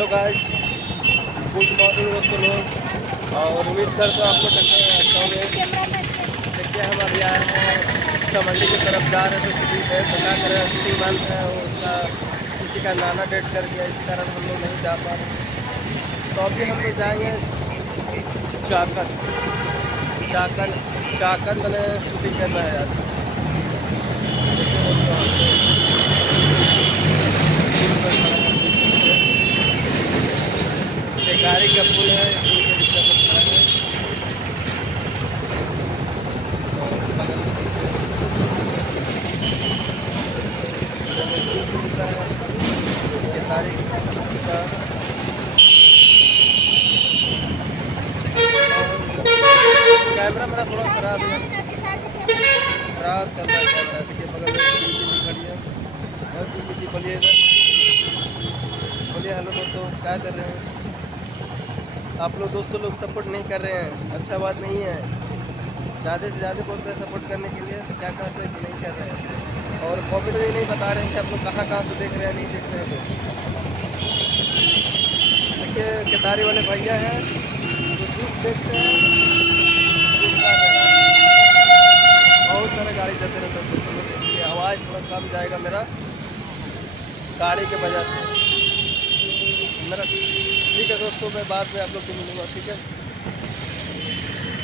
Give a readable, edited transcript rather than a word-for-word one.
Hello guys, good morning दोस्तों लोग। और उम्मीद करता हूँ आप लोग कैसे हैं, अच्छा होंगे। देखिए हम अभी आए हैं मंडी की तरफ जा रहे थे सिटी पे, तो क्या करें सिटी बंद है और उसका किसी का नाना डेट कर दिया, इसी कारण हम लोग नहीं जा पा रहे। तो अभी हम लोग जाएंगे चाकन। चाकन चाकन मैंने शूटिंग करना है आज। ये गाड़ी का पुल है, पुल के नीचे पर खड़ा है। और बगल में मिलता है ये गाड़ी का। कैमरा मेरा थोड़ा ख़राब है, खराब चल रहा है कैमरा। देखिए बगल में खड़ी है और किसी बोलिए बोलिए। हेलो दोस्तों, क्या कर रहे हैं आप लोग? दोस्तों लोग सपोर्ट नहीं कर रहे हैं, अच्छा बात नहीं है। ज़्यादा से ज़्यादा बोलते हैं सपोर्ट करने के लिए, तो क्या कहते हैं कि नहीं कर रहे हैं। और कॉमेंट में नहीं बता रहे हैं कि आप लोग कहाँ से देख रहे हैं, नहीं देख रहे हैं। तो देखिए केतारी वाले भैया हैं जो दूध देखते हैं, दूध कर रहे हैं। बहुत सारे गाड़ी चलते रहते हैं दोस्तों लोग, इसलिए आवाज़ थोड़ा कम जाएगा मेरा गाड़ी के वजह से मेरा। ठीक है दोस्तों, मैं बाद में आप लोग से मिलूँगा, ठीक है।